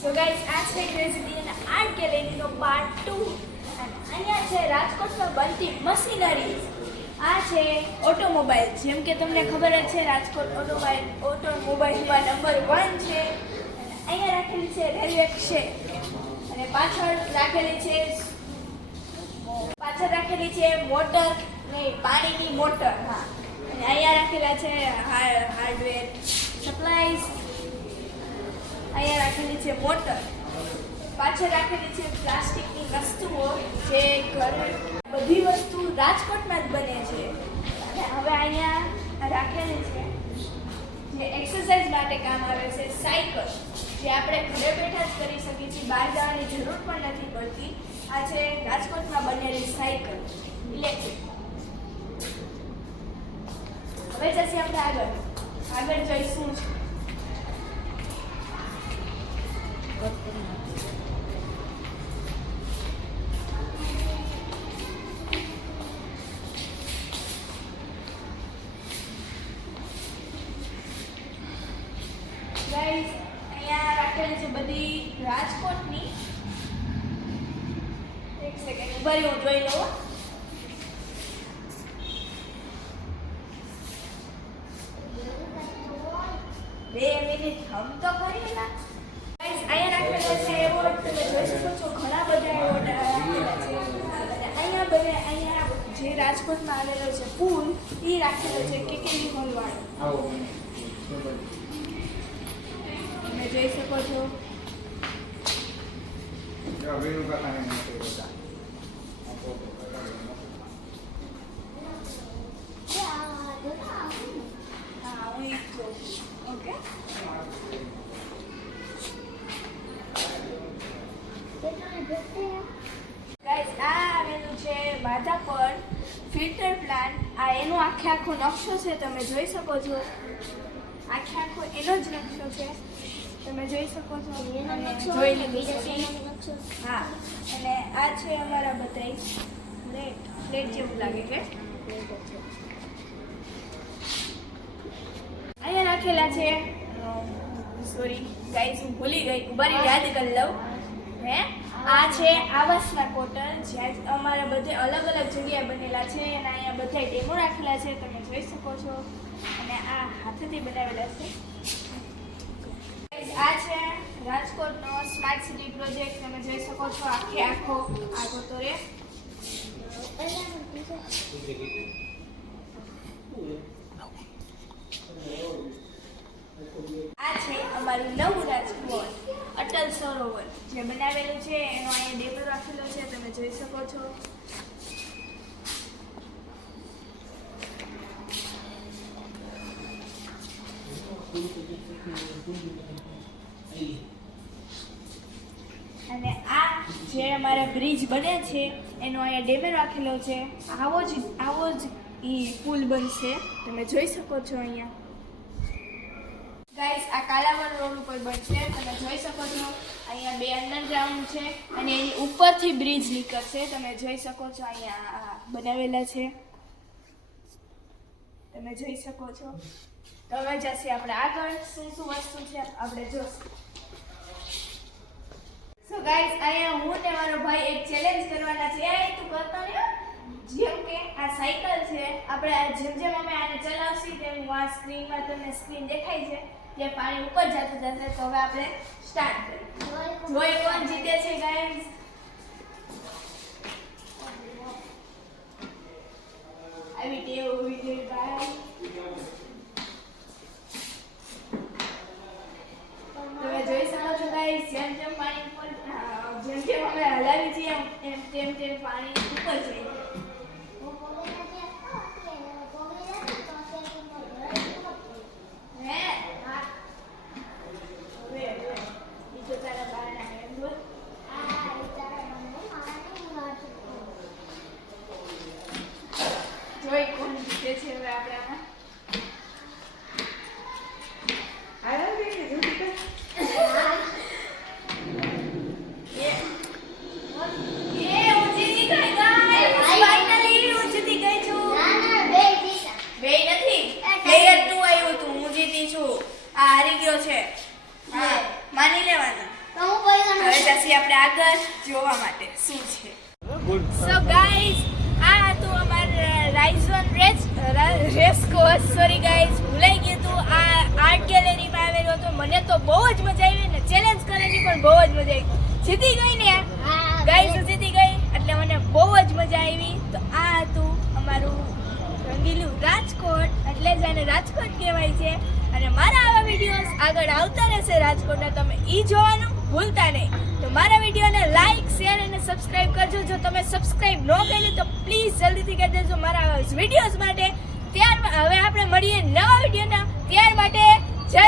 So guys, આ છે crazy અને આર્ટ ગેલેરીનો પાર્ટ 2 અને અહીંયા છે રાજકોટમાં બનતી મશીનરી. આ છે ઓટોમોબાઈલ. જેમ કે તમને ખબર જ છે, રાજકોટ ઓટોમોબાઈલમાં નંબર 1 છે. અને અહીંયા રાખેલી છે રેલવે ક્ષેત્ર અને પાછળ રાખેલી છે મોટર નહીં, પાણીની મોટર. હા, અને અહીંયા રાખેલા છે હાર્ડવેર સપ્લાઈઝ. અહીંયા રાખેલી છે મોટર, પાછળ રાખેલી છે પ્લાસ્ટિકની વસ્તુઓ જે ઘરે બધી વસ્તુ રાજકોટમાં જ બને છે. અને હવે અહીંયા રાખેલી છે જે એક્સરસાઇઝ માટે કામ આવે છે સાયકલ, જે આપણે ઘરે બેઠા જ કરી શકીએ છીએ, બહાર જવાની જરૂર પણ નથી પડતી. આ છે રાજકોટમાં બનેલી સાયકલ ઇલેક્ટ્રિક. હવે જશે આપણે આગળ જઈશું. ગાઈસ, અહીંયા રાખેલી છે બધી રાજકોટની. એક સેકન્ડ ઉભા રહો, હું જોઈ લઉં. બે મિનિટ હમ તો કરી ના. ગાઈસ, અહીંયા રાખેલા છે એવોર્ડ. તમે જોઈ શકો છો ઘણા બધા એવોર્ડ રાખેલા છે. અને અહીંયા જે રાજકોટમાં આવેલો છે પુલ, એ રાખેલો છે કેકેવી હોલ વાળો. તમે જોઈ શકો છો. ઓકે, ગાઈસ, આ આવેલું છે માધાપર ફિલ્ટર પ્લાન્ટ. આ એનો આખો નકશો છે, તમે જોઈ શકો છો. આખો એનો જ નકશો છે, તમે જોઈ શકો છો. જોઈ લીધો. હા, અને આ છે અમારા બધા પ્લેટ જેવું લાગે છે. અહીંયા રાખેલા છે, સોરી ગાઈસ, હું ભૂલી ગઈ, બરી યાદ કરી લઉં. આ છે આવાસના કોટર, જ્યાં અમારા બધે અલગ અલગ જગ્યાએ બનેલા છે. અને અહીંયા બધા ડેમો રાખેલા છે, તમે જોઈ શકો છો. અને આ હાથેથી બનાવેલા છે. આ છે રાજકોટનો સ્માર્ટ સિટી પ્રોજેક્ટ. તમે જોઈ શકો છો. આખો આગોતરે આ છે અમારું નવું રાજકોટ અટલ સરોવર જે બનાવેલું છે. એનો અહીંયા ડેમો રાખેલો છે, તમે જોઈ શકો છો. અને આ જે અમારા બ્રિજ બને છે એનો અહીંયા ડેમો રાખેલો છે. આવો જ પુલ બનશે, તમે જોઈ શકો છો. અહીંયા ગાઈસ, આ કાલાવડ રોડ ઉપર બનશે, તમે જોઈ શકો છો. અહીંયા બે અંડરગ્રાઉન્ડ છે અને એની ઉપરથી બ્રિજ નીકળશે, તમે જોઈ શકો છો. અહીંયા બનાવેલા છે, તમે જોઈ શકો છો. તો હવે જશે આપણે આગળ. શું વસ્તુ છે આપણે જોશું. સો ગાઈસ, અહીંયા હું ને મારો ભાઈ એક ચેલેન્જ કરવાના છે. તું કરતો રહ્યો. જેમ કે આ સાયકલ છે, આપણે જેમ અમે આને ચલાવશી તેમ આ સ્ક્રીનમાં તમને સ્ક્રીન દેખાય છે કે પાણી ઉપર જતું જશે. તો હવે આપણે સ્ટાર્ટ કરીએ. જોઈ કોણ જીતે છે ગાઈસ. આવી ટેવ હોવી જોઈએ ભાઈ. તમે જોઈ શકો છો ગાઈસ, જેમ પાણી ઉપર જેમ અમે હલાવી છીએ તેમ પાણી ઉપર જઈ જાય. જોઈ કોણ જીતે છે હવે આપણે આમાં. હારી ગયો છે. હા, માની લેવાના. હવે જશે આપણે આગળ જોવા માટે શું છે. સો ગાઈઝ, આ હતું અમારું રાઇઝોન રેસ કોર્સ. સોરી ગાઈઝ, ભૂલાઈ ગયું હતું. આ આર્ટ ગેલેરીમાં આવેલું હતું. મને તો બહુ જ મજા આવી ને ચેલેન્જ કરેલી પણ બહુ જ મજા આવી. જીતી ગઈ ને ગાઈઝ, હું જીતી ગઈ એટલે મને બહુ જ મજા આવી. તો આ હતું અમારું રંગીલું રાજકોટ, એટલે જ એને રાજકોટ કહેવાય છે. અને મારા આવા વિડીયોઝ આગળ આવતા રહેશે રાજકોટના, તમે ઈ જોવાનું ભૂલતા નહીં. તો મારા વિડીયોને લાઈક, શેર અને સબસ્ક્રાઇબ કરજો. જો તમે સબસ્ક્રાઇબ ન કરી તો પ્લીઝ જલ્દીથી કરી દેજો મારા વિડીયોઝ માટે. હવે આપણે મળીએ નવા વિડીયોના. ત્યાર માટે જય